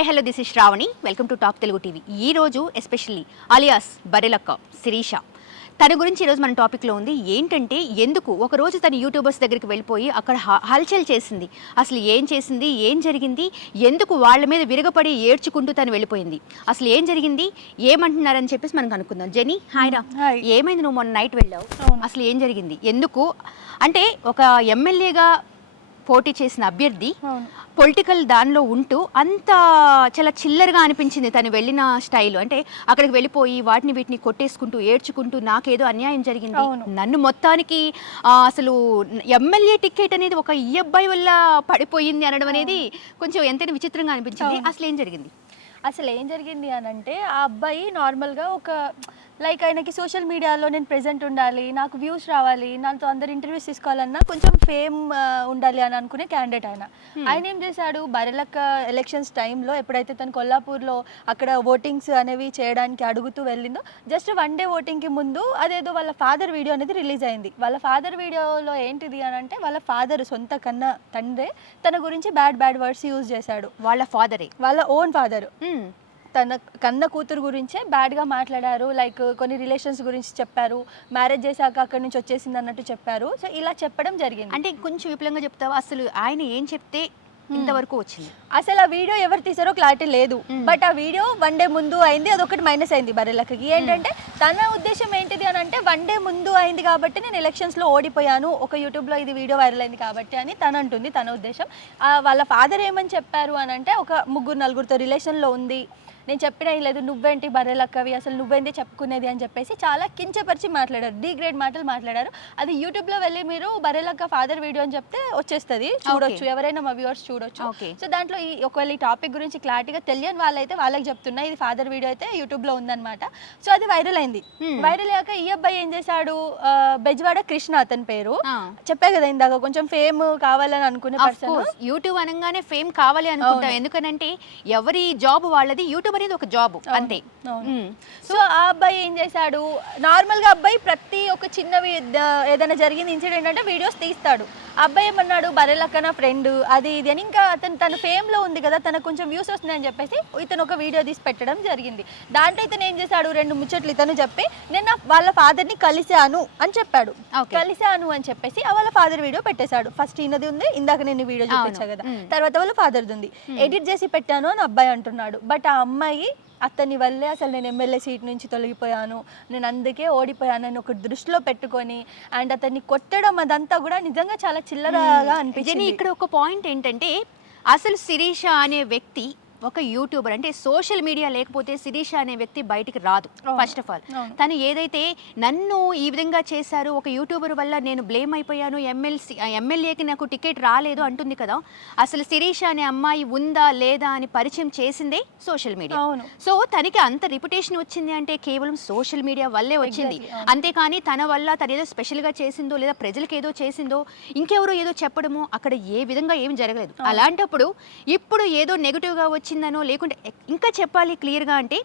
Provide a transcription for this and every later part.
Hi hello this is Sravani welcome to top Telugu TV. ఈరోజు especially alias Barelakka Sirisha తన గురించి ఈరోజు మన టాపిక్లో ఉంది. ఏంటంటే ఎందుకు ఒకరోజు తన యూట్యూబర్స్ దగ్గరికి వెళ్ళిపోయి అక్కడ హల్చల్ చేసింది. అసలు ఏం చేసింది, ఏం జరిగింది, ఎందుకు వాళ్ళ మీద విరగపడి ఏడ్చుకుంటూ తను వెళ్ళిపోయింది, అసలు ఏం జరిగింది, ఏమంటున్నారని చెప్పేసి మనం కనుక్కుందాం. జెనీ హాయ్ రా, ఏమైంది, నువ్వు మొన్న నైట్ వెళ్ళావు, అసలు ఏం జరిగింది, ఎందుకు అంటే ఒక ఎమ్మెల్యేగా పోటీ చేసిన అభ్యర్థి పొలిటికల్ దానిలో ఉంటూ అంత చాలా చిల్లరగా అనిపించింది తను వెళ్ళిన స్టైల్. అంటే అక్కడికి వెళ్ళిపోయి వాటిని వీటిని కొట్టేసుకుంటూ ఏడ్చుకుంటూ నాకేదో అన్యాయం జరిగింది, నన్ను మొత్తానికి అసలు ఎమ్మెల్యే టికెట్ అనేది ఒక ఈ అబ్బాయి వల్ల పడిపోయింది అనడం అనేది కొంచెం ఎంతైనా విచిత్రంగా అనిపించింది. అసలు ఏం జరిగింది అని అంటే ఆ అబ్బాయి నార్మల్గా ఒక లైక్ ఆయనకి సోషల్ మీడియాలో నేను ప్రెజెంట్ ఉండాలి, నాకు వ్యూస్ రావాలి, నాతో అందరు ఇంటర్వ్యూస్ తీసుకోవాలన్నా కొంచెం ఫేమ్ ఉండాలి అని అనుకునే క్యాండిడేట్ ఆయన ఏం చేశాడు, బరెలక్క ఎలక్షన్స్ టైంలో ఎప్పుడైతే తను కొల్లాపూర్లో అక్కడ ఓటింగ్స్ అనేవి చేయడానికి అడుగుతూ వెళ్ళిందో జస్ట్ వన్ డే ఓటింగ్కి ముందు అదేదో వాళ్ళ ఫాదర్ వీడియో అనేది రిలీజ్ అయింది. వాళ్ళ ఫాదర్ వీడియోలో ఏంటిది అని అంటే వాళ్ళ ఫాదర్ సొంత తండ్రే తన గురించి బ్యాడ్ వర్డ్స్ యూజ్ చేశాడు. వాళ్ళ ఓన్ ఫాదర్ తన కన్న కూతురు గురించే బ్యాడ్గా మాట్లాడారు. లైక్ కొన్ని రిలేషన్స్ గురించి చెప్పారు, మ్యారేజ్ చేశాక అక్కడి నుంచి వచ్చేసింది అన్నట్టు చెప్పారు. సో ఇలా చెప్పడం జరిగింది. అంటే కొంచెం విపులంగా చెప్తావా, అసలు ఆయన ఏం చెప్తే ఇంతవరకు వచ్చింది? అసలు ఆ వీడియో ఎవరు తీసారో క్లారిటీ లేదు. బట్ ఆ వీడియో వన్ డే ముందు అయింది, అదొకటి మైనస్ అయింది బరెలక్కకి. ఏంటంటే తన ఉద్దేశం ఏంటిది అని అంటే వన్ డే ముందు అయింది కాబట్టి నేను ఎలక్షన్స్లో ఓడిపోయాను, ఒక యూట్యూబ్లో ఇది వీడియో వైరల్ అయింది కాబట్టి అని తను అంటుంది. తన ఉద్దేశం. వాళ్ళ ఫాదర్ ఏమని చెప్పారు అని అంటే ఒక 3-4తో రిలేషన్లో ఉంది, నేను చెప్పినా లేదు, నువ్వేంటి బర్రెలక్కవి, అసలు నువ్వేంటి చెప్పుకునేది అని చెప్పేసి చాలా కించపరిచి మాట్లాడారు, డిగ్రేడ్ మాటలు మాట్లాడారు. అది యూట్యూబ్లో వెళ్ళి మీరు బర్రెలక్క ఫాదర్ వీడియో అని చెప్తే వచ్చేస్తుంది, చూడొచ్చు, ఎవరైనా మా వ్యూవర్స్ చూడొచ్చు. సో దాంట్లో ఒకవేళ ఈ టాపిక్ గురించి క్లారిటీగా తెలియని వాళ్ళైతే వాళ్ళకి చెప్తున్నా, ఇది ఫాదర్ వీడియో అయితే యూట్యూబ్లో ఉందన్నమాట. సో అది వైరల్ అయింది. వైరల్ అయ్యాక ఈ అబ్బాయి ఏం చేశాడు, బెజవాడ కృష్ణ అతని పేరు, చెప్పా కదా ఇందాక, కొంచెం ఫేమ్ కావాలని అనుకునే పర్సన్. యూట్యూబ్ అనగానే ఫేమ్ కావాలి అనుకుంటాం, ఎందుకనంటే ఎవరి జాబ్ వాళ్ళది, యూట్యూబ్ అనేది ఒక జాబ్ అంతే. సో ఆ అబ్బాయి ఏం చేశాడు, నార్మల్ గా అబ్బాయి ప్రతి ఒక చిన్నవి ఏదైనా జరిగింది ఇన్సిడెంట్ అంటే వీడియోస్ తీస్తాడు. అబ్బాయి ఏమన్నాడు, బరెలక్క నా ఫ్రెండ్ అది ఇది అని, ఇంకా తన ఫేమ్ లో ఉంది కదా, తనకు కొంచెం వ్యూస్ వస్తున్నాయని చెప్పేసి ఇతను ఒక వీడియో తీసి పెట్టడం జరిగింది. దాంట్లో ఇతను ఏం చేశాడు, 2 ముచ్చట్లు ఇతను చెప్పి నేను వాళ్ళ ఫాదర్ ని కలిశాను అని చెప్పాడు. కలిశాను అని చెప్పేసి వాళ్ళ ఫాదర్ వీడియో పెట్టేశాడు. ఫస్ట్ ఈయనది ఉంది, ఇందాక నేను వీడియో చూపించా కదా, తర్వాత వాళ్ళ ఫాదర్ది ఉంది, ఎడిట్ చేసి పెట్టాను అని అబ్బాయి అంటున్నాడు. బట్ ఆ అమ్మాయి అతని వల్లే అసలు నేను ఎమ్మెల్యే సీట్ నుంచి తొలగిపోయాను, నేను అందుకే ఓడిపోయాను అని ఒక దృష్టిలో పెట్టుకొని అండ్ అతన్ని కొట్టడం అదంతా కూడా నిజంగా చాలా చిల్లరగా అనిపించింది. ఇక్కడ ఒక పాయింట్ ఏంటంటే అసలు శిరీష అనే వ్యక్తి ఒక యూట్యూబర్, అంటే సోషల్ మీడియా లేకపోతే శిరీష అనే వ్యక్తి బయటికి రాదు. ఫస్ట్ ఆఫ్ ఆల్ తను ఏదైతే నన్ను ఈ విధంగా చేశారు, ఒక యూట్యూబర్ వల్ల నేను బ్లేమ్ అయిపోయాను, ఎమ్మెల్యేకి నాకు టికెట్ రాలేదు అంటుంది కదా, అసలు శిరీష అనే అమ్మాయి ఉందా లేదా అని పరిచయం చేసిందే సోషల్ మీడియా. సో తనకి అంత రిప్యుటేషన్ వచ్చింది అంటే కేవలం సోషల్ మీడియా వల్లే వచ్చింది. అంతేకాని తన వల్ల తను ఏదో స్పెషల్గా చేసిందో లేదా ప్రజలకు ఏదో చేసిందో ఇంకెవరో ఏదో చెప్పడమో అక్కడ ఏ విధంగా ఏం జరగలేదు. అలాంటప్పుడు ఇప్పుడు ఏదో నెగిటివ్గా వచ్చిందనో లేకుంటే ఇంకా చెప్పాలి క్లియర్గా అంటే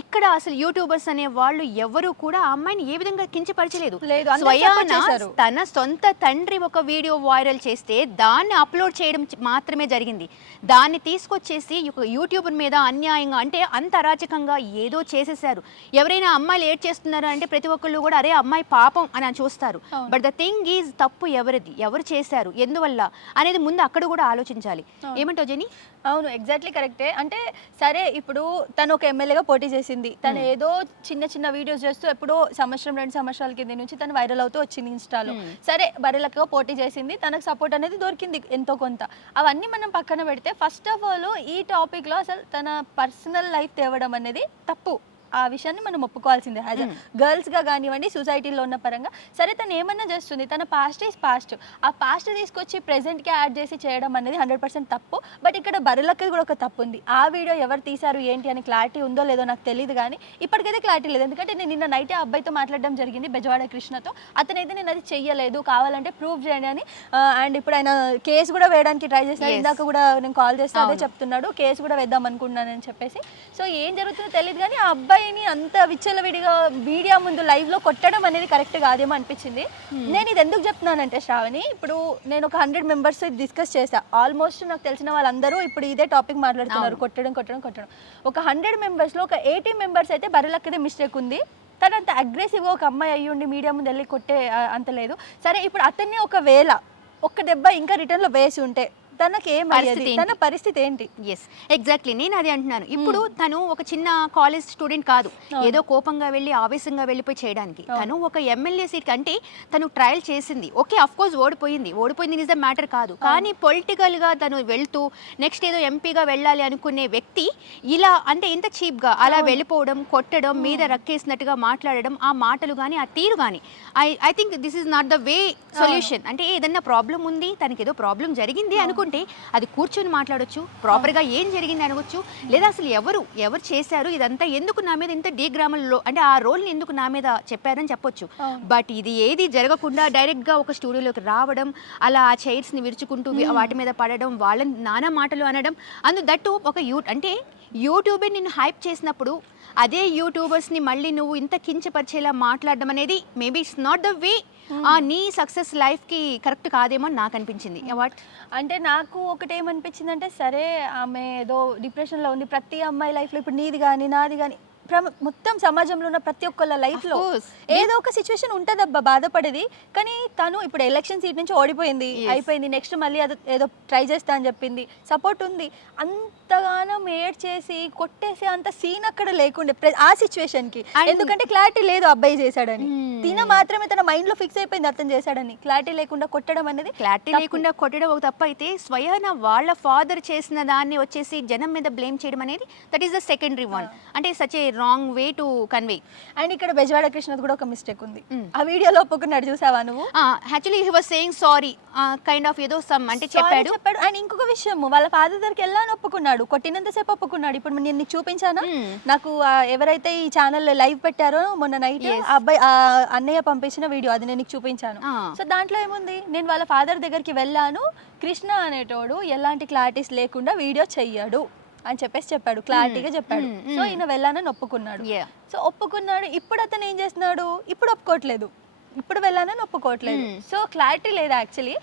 ఇక్కడ అసలు యూట్యూబర్స్ అనే వాళ్ళు ఎవరు కూడా ఆ అమ్మాయిని ఏ విధంగా కించపరచలేదు. స్వయాన తన సొంత తండ్రి ఒక వీడియో వైరల్ చేస్తే దాన్ని అప్లోడ్ చేయడం మాత్రమే జరిగింది. దాన్ని తీసుకొచ్చేసి యూట్యూబర్ మీద అన్యాయంగా అంటే అంత అరాచకంగా ఏదో చేసేసారు. ఎవరైనా అమ్మాయిలు ఏడ్ చేస్తున్నారు అంటే ప్రతి ఒక్కళ్ళు కూడా అరే అమ్మాయి పాపం అని చూస్తారు. బట్ ద థింగ్ ఈజ్ తప్పు ఎవరిది, ఎవరు చేశారు, ఎందువల్ల అనేది ముందు అక్కడ కూడా ఆలోచించాలి. ఏమంటావు జెనీ? అవును, ఎగ్జాక్ట్లీ కరెక్టే. అంటే సరే ఇప్పుడు తను ఒక ఎమ్మెల్యేగా పోటీ చేసింది, తను ఏదో చిన్న వీడియోస్ చేస్తూ ఎప్పుడో 1-2 సంవత్సరాల కింద నుంచి తను వైరల్ అవుతూ వచ్చింది ఇన్స్టాలో. సరే బరెలక్కగా పోటీ చేసింది, తనకు సపోర్ట్ అనేది దొరికింది ఎంతో కొంత. అవన్నీ మనం పక్కన పెడితే ఫస్ట్ ఆఫ్ ఆల్ ఈ టాపిక్లో అసలు తన పర్సనల్ లైఫ్ తేవడం అనేది తప్పు. ఆ విషయాన్ని మనం ఒప్పుకోవాల్సిందే యాజ్ గర్ల్స్గా కానివ్వండి, సొసైటీలో ఉన్న పరంగా. సరే తను ఏమన్నా చేస్తుంది, తన పాస్ట్ ఈజ్ పాస్ట్, ఆ పాస్ట్ తీసుకొచ్చి ప్రెజెంట్కి యాడ్ చేసి చేయడం అనేది 100% తప్పు. బట్ ఇక్కడ బరెలక్కది కూడా ఒక తప్పు ఉంది. ఆ వీడియో ఎవరు తీశారు ఏంటి అని క్లారిటీ ఉందో లేదో నాకు తెలియదు, కానీ ఇప్పటికైతే క్లారిటీ లేదు. ఎందుకంటే నేను నిన్న నైట్ ఆ అబ్బాయితో మాట్లాడడం జరిగింది, బెజవాడ కృష్ణతో. అతనైతే నేను అది చెయ్యలేదు, కావాలంటే ప్రూఫ్ చేయండి అని. అండ్ ఇప్పుడు ఆయన కేసు కూడా వేయడానికి ట్రై చేశారు. ఇందాక కూడా నేను కాల్ చేస్తే అదే చెప్తున్నాడు, కేసు కూడా వేద్దాం అనుకున్నానని చెప్పేసి. సో ఏం జరుగుతుందో తెలియదు, కానీ ఆ అబ్బాయి అమ్మాయిని అంత విచ్చలవిడిగా మీడియా ముందు లైవ్ లో కొట్టడం అనేది కరెక్ట్ కాదేమో అనిపించింది. నేను ఇది ఎందుకు చెప్తున్నానంటే శ్రావణి, ఇప్పుడు నేను ఒక 100 మెంబర్స్ డిస్కస్ చేశా. ఆల్మోస్ట్ నాకు తెలిసిన వాళ్ళందరూ ఇప్పుడు ఇదే టాపిక్ మాట్లాడుతున్నారు, కొట్టడం. ఒక 100 మెంబర్స్ లో ఒక 80 మెంబర్స్ అయితే బర్రెలక్కదే మిస్టేక్ ఉంది. తను అంత అగ్రెసివ్గా ఒక అమ్మాయి అయ్యుండి మీడియా ముందు వెళ్ళి కొట్టే అంత లేదు. సరే ఇప్పుడు అతన్ని ఒకవేళ ఒక్క దెబ్బ ఇంకా రిటర్న్ లో వేసి ఉంటే తనకి ఏమయ్యేది, తన పరిస్థితి ఏంటి? ఎస్ ఎగ్జాక్ట్లీ, నేను అదే అంటున్నాను. ఇప్పుడు తను ఒక చిన్న కాలేజ్ స్టూడెంట్ కాదు, ఏదో కోపంగా వెళ్ళి ఆవేశంగా వెళ్ళిపోయి చేయడానికి. తను ఒక ఎమ్మెల్యే సీట్ అంటే తను ట్రయల్ చేసింది. ఓకే, అఫ్ కోర్స్ ఓడిపోయింది ఇస్ ద మ్యాటర్ కాదు, కానీ పొలిటికల్ గా తను వెళ్తూ నెక్స్ట్ ఏదో ఎంపీగా వెళ్ళాలి అనుకునే వ్యక్తి ఇలా అంటే ఇంత చీప్ గా అలా వెళ్ళిపోవడం, కొట్టడం, మీద రక్కేసినట్టుగా మాట్లాడడం, ఆ మాటలు కానీ ఆ తీరు కానీ I think this is not the way solution. అంటే ఏదన్నా ప్రాబ్లం ఉంది, తనకి ఏదో ప్రాబ్లం జరిగింది అనుకుంటే అది కూర్చొని మాట్లాడొచ్చు, ప్రాపర్ గా ఏం జరిగింది అనవచ్చు, లేదా అసలు ఎవరు చేశారు, ఇదంతా ఎందుకు నా మీద ఇంత డీగ్రామల్లో అంటే ఆ రోల్ ని ఎందుకు నా మీద చెప్పారని చెప్పొచ్చు. బట్ ఇది ఏది జరగకుండా డైరెక్ట్ గా ఒక స్టూడియోలోకి రావడం, అలా ఆ చైర్స్ ని విరుచుకుంటూ వాటి మీద పడడం, వాళ్ళని నానా మాటలు అనడం, దట్టు ఒక అంటే యూట్యూబర్ నిన్ను హైప్ చేసినప్పుడు అదే యూట్యూబర్స్ని మళ్ళీ నువ్వు ఇంత కించపరిచేలా మాట్లాడడం అనేది maybe it's not the way నీ సక్సెస్ లైఫ్కి కరెక్ట్ కాదేమో అని నాకు అనిపించింది. వాట్ అంటే నాకు ఒకటి ఏమనిపించింది అంటే, సరే ఆమె ఏదో డిప్రెషన్లో ఉంది, ప్రతి అమ్మాయి లైఫ్లో ఇప్పుడు నీది కానీ నాది కానీ మొత్తం సమాజంలో ఉన్న ప్రతి ఒక్కళ్ళ లైఫ్లో ఏదో ఒక సిచ్యువేషన్ ఉంటుందబ్బా బాధపడేది. కానీ తను ఇప్పుడు ఎలక్షన్ సీట్ నుంచి ఓడిపోయింది, అయిపోయింది, నెక్స్ట్ మళ్ళీ అది ఏదో ట్రై చేస్తా అని చెప్పింది, సపోర్ట్ ఉంది. అంతగానం ఏడ్ చేసి కొట్టేసి అంత సీన్ అక్కడ లేకుండే ఆ సిచ్యువేషన్ కి. ఎందుకంటే క్లారిటీ లేదు అబ్బాయి చేశాడని, తిన మాత్రమే తన మైండ్ లో ఫిక్స్ అయిపోయింది అర్థం చేశాడని. క్లారిటీ లేకుండా కొట్టడం అనేది, క్లారిటీ లేకుండా కొట్టడం ఒక తప్పు అయితే, స్వయాన వాళ్ళ ఫాదర్ చేసిన దాన్ని వచ్చేసి జనం మీద బ్లేమ్ చేయడం అనేది that is the secondary one. అంటే such a wrong way to convey. And ఇక్కడ బెజవాడ కృష్ణది కూడా ఒక మిస్టేక్ ఉంది. ఆ వీడియోలో ఒప్పుకున్నాడు, చూసావా నువ్వు? Actually he was saying sorry kind of ఏదో సమ్ అంటే చెప్పాడు. అండ్ ఇంకొక విషయం, వాళ్ళ ఫాదర్ దగ్గరికి వెళ్ళాలని ఒప్పుకున్నాడు, కొట్టినంతసేపు ఒప్పుకున్నాడు. ఇప్పుడు నేను నీకు చూపించానా, నాకు ఎవరైతే ఈ ఛానల్ లైవ్ పెట్టారో మొన్న నైట్ అబ్బాయి అన్నయ్య పంపించిన వీడియో, అది నేను నీకు చూపించాను. సో దాంట్లో ఏముంది, నేను వాళ్ళ ఫాదర్ దగ్గరికి వెళ్ళాను, కృష్ణ అనేటోడు ఎలాంటి క్లారిటీస్ లేకుండా వీడియో చెయ్యడు అని చెప్పాడు, క్లారిటీగా చెప్పాడు. సో ఈయన వెళ్ళానని ఒప్పుకున్నాడు. సో ఒప్పుకున్నాడు, ఇప్పుడు అతను ఏం చేస్తున్నాడు, ఇప్పుడు ఒప్పుకోవట్లేదు, ఇప్పుడు వెళ్ళానని ఒప్పుకోవట్లేదు. సో క్లారిటీ లేదు యాక్చువల్లీ.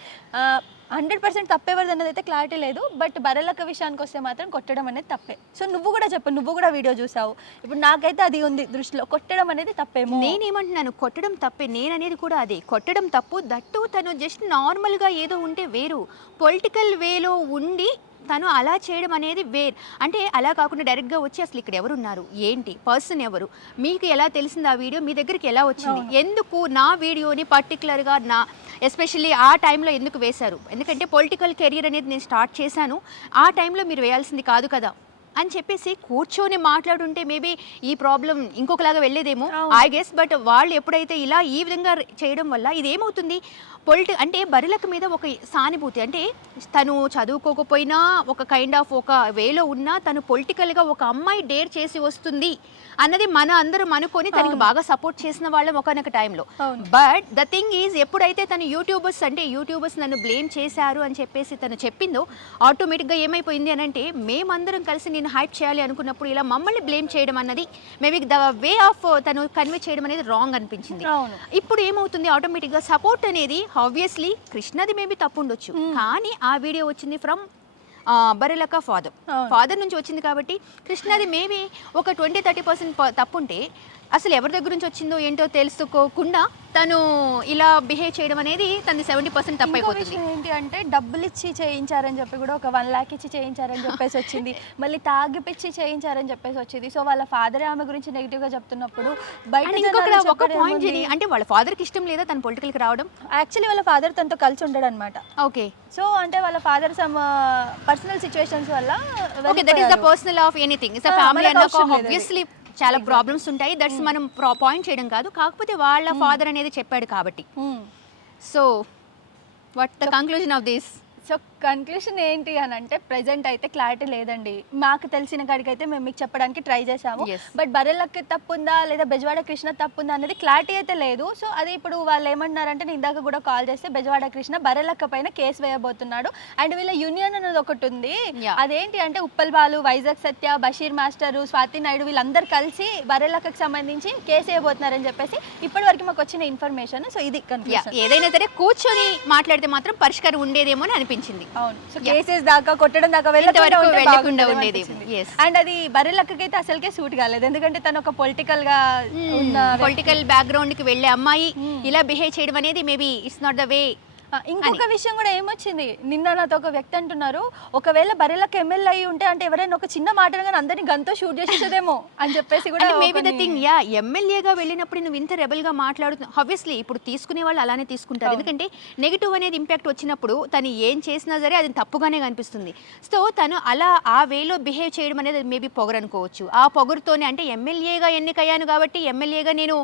100% తప్పేవరది అన్నది అయితే క్లారిటీ లేదు. బట్ బర్రెలక్క విషయానికి వస్తే మాత్రం కొట్టడం అనేది తప్పే. సో నువ్వు కూడా చెప్పు, నువ్వు కూడా వీడియో చూసావు, ఇప్పుడు నాకైతే అది ఉంది దృష్టిలో, కొట్టడం అనేది తప్పేమో. నేనేమంటున్నాను, కొట్టడం తప్పే, నేననేది కూడా అదే, కొట్టడం తప్పు. దట్టు తను జస్ట్ నార్మల్గా ఏదో ఉంటే వేరు, పొలిటికల్ వేలో ఉండి తను అలా చేయడం అనేది వేర్. అంటే అలా కాకుండా డైరెక్ట్గా వచ్చి అసలు ఇక్కడ ఎవరున్నారు, ఏంటి పర్సన్ ఎవరు, మీకు ఎలా తెలిసింది, ఆ వీడియో మీ దగ్గరికి ఎలా వచ్చింది, ఎందుకు నా వీడియోని పర్టికులర్గా ఎస్పెషల్లీ ఆ టైంలో ఎందుకు వేశారు, ఎందుకంటే పొలిటికల్ కెరియర్ అనేది నేను స్టార్ట్ చేశాను, ఆ టైంలో మీరు వేయాల్సింది కాదు కదా అని చెప్పేసి కూర్చొని మాట్లాడుంటే మేబీ ఈ ప్రాబ్లం ఇంకొకలాగా వెళ్ళేదేమో ఐ గెస్. బట్ వాళ్ళు ఎప్పుడైతే ఇలా ఈ విధంగా చేయడం వల్ల ఇదేమవుతుంది, అంటే బర్రెలక్క మీద ఒక సానుభూతి, అంటే తను చదువుకోకపోయినా ఒక కైండ్ ఆఫ్ ఒక వేలో ఉన్నా తను పొలిటికల్గా ఒక అమ్మాయి డేర్ చేసి వస్తుంది అన్నది మన అందరం అనుకొని తనకి బాగా సపోర్ట్ చేసిన వాళ్ళం ఒకనొక టైంలో. బట్ ద థింగ్ ఈజ్, ఎప్పుడైతే తను యూట్యూబర్స్ నన్ను బ్లేమ్ చేశారు అని చెప్పేసి తను చెప్పిందో, ఆటోమేటిక్గా ఏమైపోయింది అని అంటే, మేమందరం కలిసి నేను హైప్ చేయాలి అనుకున్నప్పుడు ఇలా మమ్మల్ని బ్లేమ్ చేయడం అన్నది మేబీ ద వే ఆఫ్ తను కన్వే చేయడం అనేది రాంగ్ అనిపించింది. ఇప్పుడు ఏమవుతుంది, ఆటోమేటిక్గా సపోర్ట్ అనేది ఆబ్వియస్లీ కృష్ణది మేబీ తప్పు ఉండొచ్చు, కానీ ఆ వీడియో వచ్చింది ఫ్రమ్ బర్రెలక్క ఫాదర్ నుంచి వచ్చింది కాబట్టి కృష్ణది మేబీ ఒక 20-30% తప్పుంటే, అసలు ఎవరి దగ్గర నుంచి వచ్చిందో ఏంటో తెలుసుకోకుండా తను ఇలా బిహేవ్ చేయడం అనేది తనది 70% తప్పైపోతుంది. ఏంటి అంటే, డబ్బులు ఇచ్చి చేయించారని చెప్పి కూడా ఒక 1 lakh ఇచ్చి చేయించారని చెప్పేసి వచ్చింది, మళ్ళీ తాగిపిచ్చి చేయించారని చెప్పేసి వచ్చింది. సో వాళ్ళ ఫాదర్ ఆమె గురించి నెగిటివ్ గా చెప్తున్నప్పుడు బయట ఒక పాయింట్ అంటే వాళ్ళ ఫాదర్ కి ఇష్టం లేదా తన పొలిటికల్ కి రావడం. యాక్చువల్లీ వాళ్ళ ఫాదర్ తనతో కలిసి ఉండడు అనమాట. ఓకే, సో అంటే వాళ్ళ ఫాదర్ సమ్ పర్సనల్ సిచ్యువేషన్స్ వల్ల, okay that is the personal of anything, it's a family అన్నాక ఆబ్వియస్లీ చాలా ప్రాబ్లమ్స్ ఉంటాయి, దట్స్ మనం పాయింట్ చేయడం కాదు, కాకపోతే వాళ్ళ ఫాదర్ అనేది చెప్పాడు కాబట్టి. So what the conclusion of this? So conclusion ఏంటి అని అంటే ప్రెసెంట్ అయితే క్లారిటీ లేదండి. మాకు తెలిసిన కాడికి అయితే మేము మీకు చెప్పడానికి ట్రై చేసాము. Yes. బట్ బర్రెలకి తప్పుందా లేదా బెజవాడ కృష్ణ తప్పుందా అనేది క్లారిటీ అయితే లేదు. సో అది ఇప్పుడు వాళ్ళు ఏమంటున్నారంటే నేను ఇందాక కూడా కాల్ చేస్తే బెజవాడ కృష్ణ బర్రెలక్క పైన కేసు వేయబోతున్నాడు. అండ్ వీళ్ళ యూనియన్ అనేది ఒకటి ఉంది. Yeah. అదేంటి అంటే ఉప్పల్ బాలు, వైజాగ్ సత్య, బషీర్ మాస్టర్, స్వాతి నాయుడు వీళ్ళందరూ కలిసి బర్రెలక్కకి సంబంధించి కేసు వేయబోతున్నారని చెప్పేసి ఇప్పటి వరకు మాకు వచ్చిన ఇన్ఫర్మేషన్. సో ఇది కన్క్లూషన్. ఏదైనా సరే కూర్చొని మాట్లాడితే మాత్రం పరిష్కారం ఉండేదేమో అని అనిపించింది. అవును. సో కేసెస్ దాకా కొట్టడం దాకా వెళ్ళకుండా ఉండేది. Yes. అండ్ అది బర్రెలక్కకైతే అసలుకే సూట్ కాలేదు. ఎందుకంటే తను ఒక పొలిటికల్ గా ఉన్న పొలిటికల్ బ్యాక్గ్రౌండ్ కి వెళ్ళే అమ్మాయి ఇలా బిహేవ్ చేయడం అనేది maybe it's not the way. ఇంకొక విషయం కూడా ఏమొచ్చింది, నిన్న నాతో ఒక వ్యక్తి అంటున్నారు ఒకవేళ బర్రెలకు ఎమ్మెల్యే అయి ఉంటే అంటే ఎవరైనా ఒక చిన్న మాట కానీ అందరినీ గంతో షూట్ చేసేదేమో అని చెప్పేసి కూడా మేబీ ద థింగ్ ఎమ్మెల్యేగా వెళ్ళినప్పుడు నువ్వు ఇంత రెబల్ గా మాట్లాడుతున్నావు. ఆబ్వియస్లీ ఇప్పుడు తీసుకునే వాళ్ళు అలానే తీసుకుంటారు. ఎందుకంటే నెగిటివ్ అనేది ఇంపాక్ట్ వచ్చినప్పుడు తను ఏం చేసినా సరే అది తప్పుగానే కనిపిస్తుంది. సో తను అలా ఆ వేలో బిహేవ్ చేయడం అనేది మేబీ పొగరు అనుకోవచ్చు. ఆ పొగరుతోనే అంటే ఎమ్మెల్యేగా ఎన్నికయ్యాను కాబట్టి ఎమ్మెల్యేగా నేను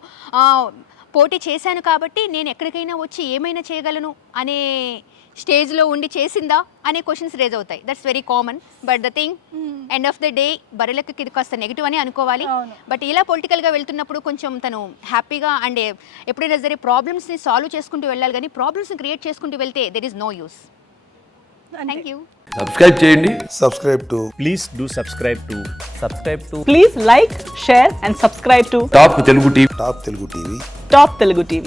పోటీ చేశాను కాబట్టి నేను ఎక్కడికైనా వచ్చి ఏమైనా చేయగలను అనే స్టేజ్లో ఉండి చేసిందా అనే క్వశ్చన్స్ రేజ్ అవుతాయి. That's very common. But the thing end of the day బర్రెలకి ఇది కాస్త నెగిటివ్ అని అనుకోవాలి. బట్ ఇలా పొలిటికల్గా వెళ్తున్నప్పుడు కొంచెం తను హ్యాపీగా అండ్ ఎప్పుడైనా సరే ప్రాబ్లమ్స్ని సాల్వ్ చేసుకుంటూ వెళ్ళాలి, కానీ ప్రాబ్లమ్స్ని క్రియేట్ చేసుకుంటూ వెళ్తే there is no use. Thank you. Subscribe చేయండి. Please do subscribe to Please like, share and subscribe to top Telugu TV. Top Telugu TV. Top Telugu TV.